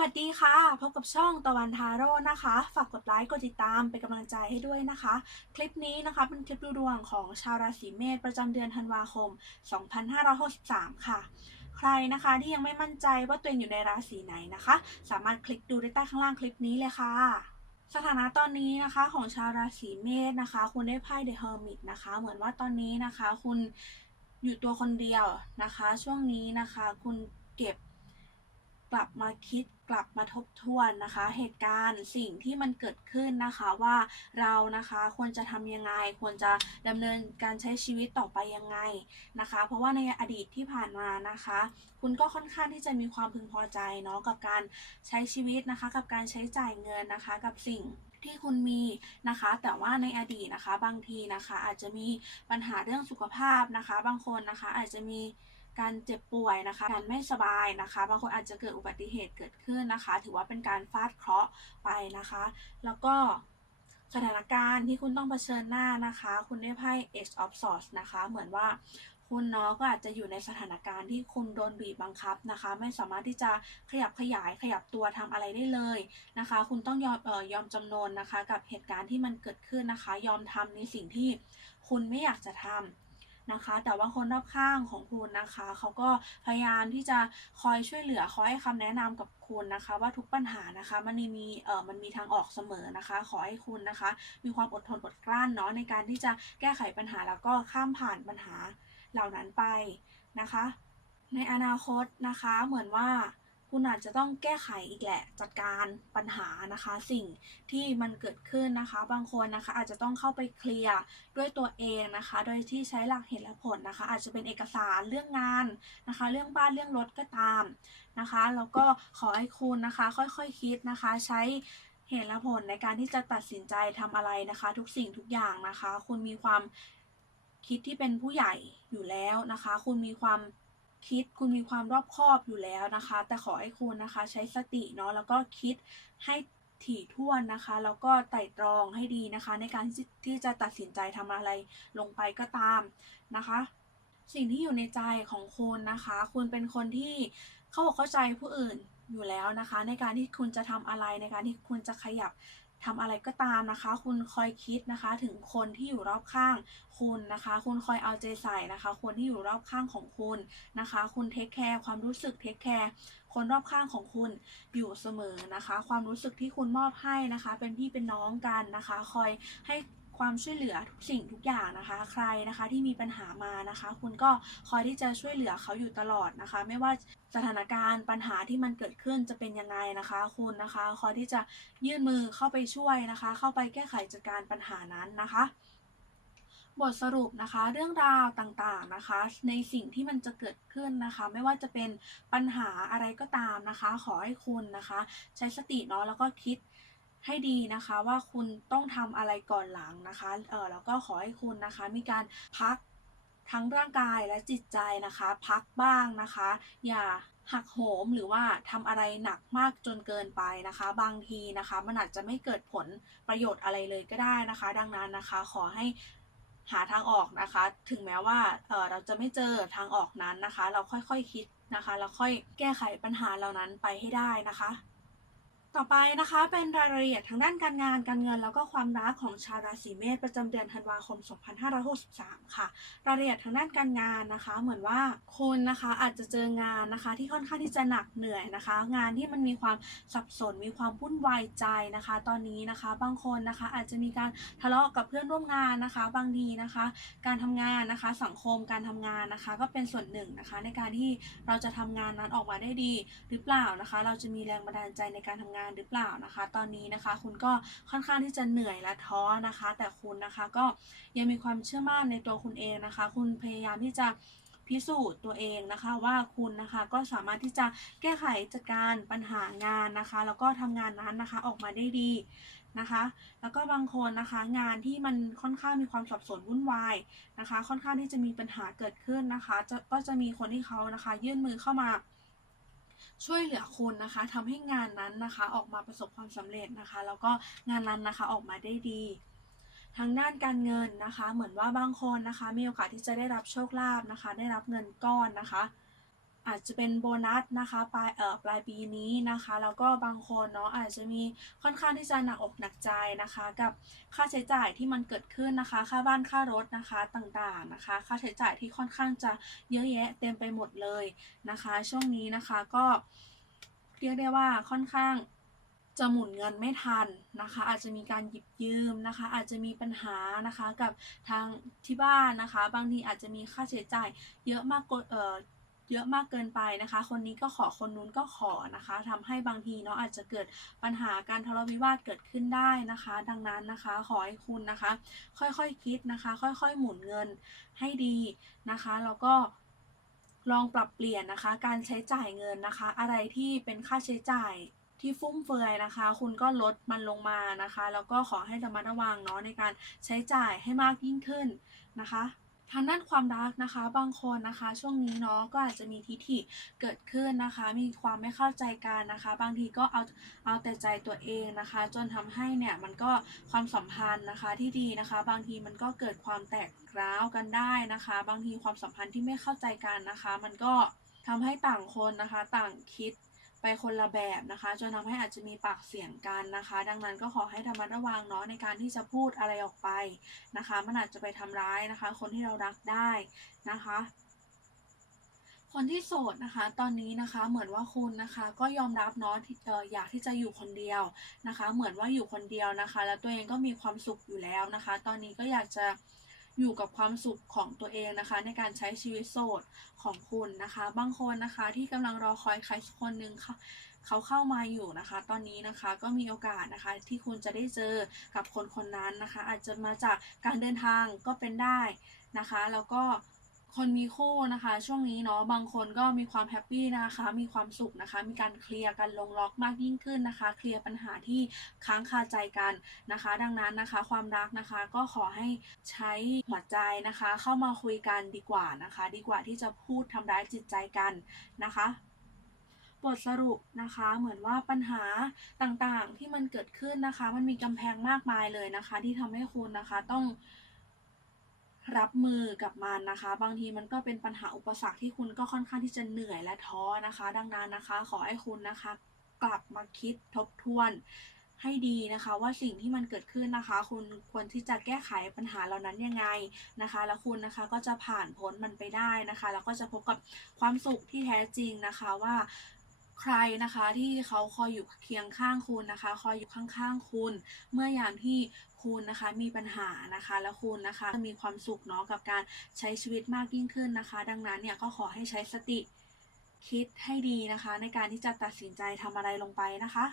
วัสดีค่ะ พบกับช่องตะวันทาโร่นะคะ ฝากกดไลค์กดติดตามเป็นกำลังใจให้ด้วยนะคะ คลิปนี้นะคะเป็นคลิปดูดวงของชาวราศีเมษประจำเดือนธันวาคม 2563 ค่ะ ใครนะคะที่ยังไม่มั่นใจว่าตัวเองอยู่ในราศีไหนนะคะ สามารถคลิกดูได้ใต้ข้างล่างคลิปนี้เลยค่ะสถานะตอนนี้นะคะของชาวราศีเมษนะคะ คุณได้ไพ่ The Hermit นะคะ เหมือนว่าตอนนี้นะคะ คุณอยู่ตัวคนเดียวนะคะ ช่วงนี้นะคะ คุณเก็บ กลับมาคิดกลับมาทบทวนนะคะ เหตุการณ์สิ่งที่มันเกิดขึ้นนะคะว่าเรานะคะควรจะทำยังไง ควรจะดำเนินการใช้ชีวิตต่อไปยังไงนะคะ เพราะว่าในอดีตที่ผ่านมานะคะ คุณก็ค่อนข้างที่จะมีความพึงพอใจเนาะกับการใช้ชีวิตนะคะ กับการใช้จ่ายเงินนะคะ กับสิ่งที่คุณมีนะคะ แต่ว่าในอดีตนะคะบางทีนะคะ อาจจะมีปัญหาเรื่องสุขภาพนะคะ บางคนนะคะ อาจจะมี การเจ็บป่วยนะคะ การไม่สบายนะคะ บางคนอาจจะเกิดอุบัติเหตุเกิดขึ้นนะคะ ถือว่าเป็นการฟาดเคราะห์ไปนะคะ แล้วก็สถานการณ์ที่คุณต้องเผชิญหน้านะคะ คุณได้ไพ่ Ace of Swords นะคะ เหมือนว่าคุณเนาะก็อาจจะอยู่ในสถานการณ์ที่คุณโดนบีบบังคับนะคะ ไม่สามารถที่จะขยับขยายขยับตัวทำอะไรได้เลยนะคะ คุณต้องยอมเอ่อยอมจำนนนะคะ กับเหตุการณ์ที่มันเกิดขึ้นนะคะ ยอมทำในสิ่งที่คุณไม่อยากจะทำ นะคะ แต่ว่าคนรอบข้างของคุณนะคะเขาก็พยายามที่จะคอยช่วยเหลือคอยให้คำแนะนำกับคุณนะคะ ว่าทุกปัญหานะคะ มันมีเออมันมีทางออกเสมอนะคะ ขอให้คุณนะคะ มีความอดทนอดกลั้นเนาะในการที่จะแก้ไขปัญหาแล้วก็ข้ามผ่านปัญหาเหล่านั้นไปนะคะ ในอนาคตนะคะเหมือนว่า คุณอาจจะต้องแก้ไขอีกแหละจัดการปัญหานะคะ สิ่งที่มันเกิดขึ้นนะคะ บางคนนะคะอาจจะต้องเข้าไปเคลียร์ด้วยตัวเองนะคะ โดยที่ใช้หลักเหตุและผลนะคะ อาจจะเป็นเอกสารเรื่องงานนะคะ เรื่องบ้านเรื่องรถก็ตามนะคะแล้วก็ขอให้คุณนะคะค่อยๆคคิดนะคะ ใช้เหตุและผลในการที่จะตัดสินใจทำอะไรนะคะ ทุกสิ่งทุกอย่างนะคะ คุณมีความคิดที่เป็นผู้ใหญ่อยู่แล้วนะคะ คุณมีความ คิดคุณมีความรอบคอบอยู่แล้วนะคะ แต่ขอให้คุณนะคะ ใช้สติเนาะแล้วก็คิดให้ถี่ถ้วนนะคะแล้วก็ไต่ตรองให้ดีนะคะ ในการที่ที่จะตัดสินใจทำอะไรลงไปก็ตามนะคะ สิ่งที่อยู่ในใจของคุณนะคะ คุณเป็นคนที่เข้าอกเข้าใจผู้อื่นอยู่แล้วนะคะ ในการที่คุณจะทำอะไรในการที่คุณจะขยับ ทำอะไรก็ตามนะคะ คุณคอยคิดนะคะ ถึงคนที่อยู่รอบข้างคุณนะคะ คุณคอยเอาใจใส่นะคะ คนที่อยู่รอบข้างของคุณนะคะ คุณเทคแคร์ความรู้สึกเทคแคร์คนรอบข้างของคุณอยู่เสมอนะคะ ความรู้สึกที่คุณมอบให้นะคะ เป็นพี่เป็นน้องกันนะคะ คอยให้ ความช่วยเหลือทุกสิ่งทุกอย่างนะคะ ใครนะคะที่มีปัญหามานะคะ คุณก็คอยที่จะช่วยเหลือเขาอยู่ตลอดนะคะ ไม่ว่าสถานการณ์ปัญหาที่มันเกิดขึ้นจะเป็นยังไงนะคะ คุณนะคะคอยที่จะยื่นมือเข้าไปช่วยนะคะ เข้าไปแก้ไขจัดการปัญหานั้นนะคะบทสรุปนะคะเรื่องราวต่างๆนะคะ ในสิ่งที่มันจะเกิดขึ้นนะคะ ไม่ว่าจะเป็นปัญหาอะไรก็ตามนะคะ ขอให้คุณนะคะ ใช้สติเนาะแล้วก็คิด ให้ดีนะคะว่าคุณต้องทำอะไรก่อนหลังนะคะเออแล้วก็ขอให้คุณนะคะมีการพักทั้งร่างกายและจิตใจนะคะ พักบ้างนะคะ อย่าหักโหมหรือว่าทำอะไรหนักมากจนเกินไปนะคะ บางทีนะคะ มันอาจจะไม่เกิดผลประโยชน์อะไรเลยก็ได้นะคะ ดังนั้นนะคะ ขอให้หาทางออกนะคะ ถึงแม้ว่าเเราจะไม่เจอทางออกนั้นนะคะ เราค่อยๆคคิดนะคะ แล้วค่อยแก้ไขปัญหาเหล่านั้นไปให้ได้นะคะ ต่อไปนะคะเป็นรายละเอียดทางด้านการงานการเงิน แล้วก็ความรักของชาวราศีเมษประจำเดือนธันวาคม 2563 ค่ะ รายละเอียดทางด้านการงานนะคะ เหมือนว่าคุณนะคะอาจจะเจองานนะคะที่ค่อนข้างที่จะหนักเหนื่อยนะคะ งานที่มันมีความสับสนมีความวุ่นวายใจนะคะ ตอนนี้นะคะบางคนนะคะอาจจะมีการทะเลาะกับเพื่อนร่วมงานนะคะ บางทีนะคะ การทำงานนะคะสังคมการทำงานนะคะ ก็เป็นส่วนหนึ่งนะคะ ในการที่เราจะทำงานนั้นออกมาได้ดีหรือเปล่านะคะ เราจะมีแรงบันดาลใจในการทำงานหรือเปล่านะคะ ตอนนี้นะคะ คุณก็ค่อนข้างที่จะเหนื่อยและท้อนะคะ แต่คุณนะคะก็ยังมีความเชื่อมั่นในตัวคุณเองนะคะ คุณพยายามที่จะพิสูจน์ตัวเองนะคะว่าคุณนะคะก็สามารถที่จะแก้ไขจัดการปัญหางานนะคะ แล้วก็ทำงานนั้นนะคะออกมาได้ดีนะคะ แล้วก็บางคนนะคะงานที่มันค่อนข้างมีความสับสนวุ่นวายนะคะ ค่อนข้างที่จะมีปัญหาเกิดขึ้นนะคะจะก็จะมีคนที่เขานะคะยื่นมือเข้ามา ช่วยเหลือคุณนะคะทำให้งานนั้นนะคะออกมาประสบความสำเร็จนะคะ แล้วก็งานนั้นนะคะออกมาได้ดีทางด้านการเงินนะคะ เหมือนว่าบางคนนะคะ มีโอกาสที่จะได้รับโชคลาภนะคะ ได้รับเงินก้อนนะคะ อาจจะเป็นโบนัสนะคะปลายเอ่อปลายปีนี้นะคะ แล้วก็บางคนเนาะอาจจะมีค่อนข้างที่จะหนักอกหนักใจนะคะ กับค่าใช้จ่ายที่มันเกิดขึ้นนะคะ ค่าบ้านค่ารถนะคะต่างๆนะคะ ค่าใช้จ่ายที่ค่อนข้างจะเยอะแยะเต็มไปหมดเลยนะคะ ช่วงนี้นะคะก็เรียกได้ว่าค่อนข้างจะหมุนเงินไม่ทันนะคะ อาจจะมีการหยิบยืมนะคะ อาจจะมีปัญหานะคะกับทางที่บ้านนะคะ บางทีอาจจะมีค่าใช้จ่ายเยอะมากกว่าเอ่อ เยอะมากเกินไปนะคะ คนนี้ก็ขอคนนู้นก็ขอนะคะทำให้บางทีเนาะอาจจะเกิดปัญหาการทะเลาะวิวาทเกิดขึ้นได้นะคะ ดังนั้นนะคะขอให้คุณนะคะ ค่อยๆคคิดนะคะ ค่อยๆ หมุนเงินให้ดีนะคะ แล้วก็ลองปรับเปลี่ยนนะคะ การใช้จ่ายเงินนะคะ อะไรที่เป็นค่าใช้จ่ายที่ฟุ่มเฟือยนะคะ คุณก็ลดมันลงมานะคะ แล้วก็ขอให้ระมัดระวังเนาะในการใช้จ่ายให้มากยิ่งขึ้นนะคะ ทางด้านความรักนะคะ บางคนนะคะ ช่วงนี้เนาะก็อาจจะมีทิฐิเกิดขึ้นนะคะ มีความไม่เข้าใจกันนะคะ บางทีก็เอาเอาแต่ใจตัวเองนะคะ จนทำให้เนี่ยมันก็ความสัมพันธ์นะคะที่ดีนะคะ บางทีมันก็เกิดความแตกร้าวกันได้นะคะ บางทีความสัมพันธ์ที่ไม่เข้าใจกันนะคะ มันก็ทำให้ต่างคนนะคะ ต่างคิด ไปคนละแบบนะคะจนทำให้อาจจะมีปากเสียงกันนะคะ ดังนั้นก็ขอให้ระมัดระวังเนาะในการที่จะพูดอะไรออกไปนะคะ มันอาจจะไปทำร้ายนะคะ คนที่เรารักได้นะคะคนที่โสดนะคะ ตอนนี้นะคะเหมือนว่าคุณนะคะก็ยอมรับเนาะอออยากที่จะอยู่คนเดียวนะคะ เหมือนว่าอยู่คนเดียวนะคะ แล้วตัวเองก็มีความสุขอยู่แล้วนะคะ ตอนนี้ก็อยากจะ อยู่กับความสุขของตัวเองนะคะ ในการใช้ชีวิตโสดของคุณนะคะ บางคนนะคะที่กำลังรอคอยใครสักคนหนึ่งค่ะเขาเข้ามาอยู่นะคะ ตอนนี้นะคะก็มีโอกาสนะคะที่คุณจะได้เจอกับคนคนนั้นนะคะ อาจจะมาจากการเดินทางก็เป็นได้นะคะ แล้วก็ คนมีคู่นะคะ ช่วงนี้เนาะบางคนก็มีความแฮปปี้นะคะ มีความสุขนะคะ มีการเคลียร์กันลงล็อกมากยิ่งขึ้นนะคะ เคลียร์ปัญหาที่ค้างคาใจกันนะคะ ดังนั้นนะคะ ความรักนะคะก็ขอให้ใช้หัวใจนะคะ เข้ามาคุยกันดีกว่านะคะ ดีกว่าที่จะพูดทำร้ายจิตใจกันนะคะบทสรุปนะคะเหมือนว่าปัญหาต่างๆที่มันเกิดขึ้นนะคะ มันมีกำแพงมากมายเลยนะคะ ที่ทำให้คุณนะคะต้อง รับมือกับมันนะคะ บางทีมันก็เป็นปัญหาอุปสรรคที่คุณก็ค่อนข้างที่จะเหนื่อยและท้อนะคะ ดังนั้นนะคะ ขอให้คุณนะคะ กลับมาคิดทบทวนให้ดีนะคะว่าสิ่งที่มันเกิดขึ้นนะคะ คุณควรที่จะแก้ไขปัญหาเหล่านั้นยังไงนะคะ แล้วคุณนะคะก็จะผ่านพ้นมันไปได้นะคะ แล้วก็จะพบกับความสุขที่แท้จริงนะคะว่า ใครนะคะที่เขาคอยอยู่เคียงข้างคุณนะคะ คอยอยู่ข้างๆคุณ เมื่อยามที่คุณนะคะมีปัญหานะคะแล้วคุณนะคะจะมีความสุขเนาะกับการใช้ชีวิตมากยิ่งขึ้นนะคะ ดังนั้นเนี่ยก็ขอให้ใช้สติคิดให้ดีนะคะ ในการที่จะตัดสินใจทำอะไรลงไปนะคะ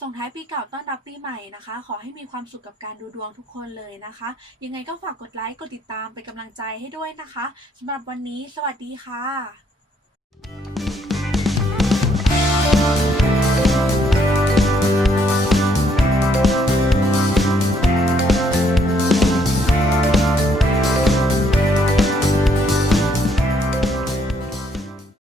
ส่งท้ายปีเก่าต้อนรับปีใหม่นะคะ ขอให้มีความสุขกับการดูดวงทุกคนเลยนะคะ ยังไงก็ฝากกดไลค์กดติดตามเป็นกำลังใจให้ด้วยนะคะสำหรับวันนี้ สวัสดีค่ะ you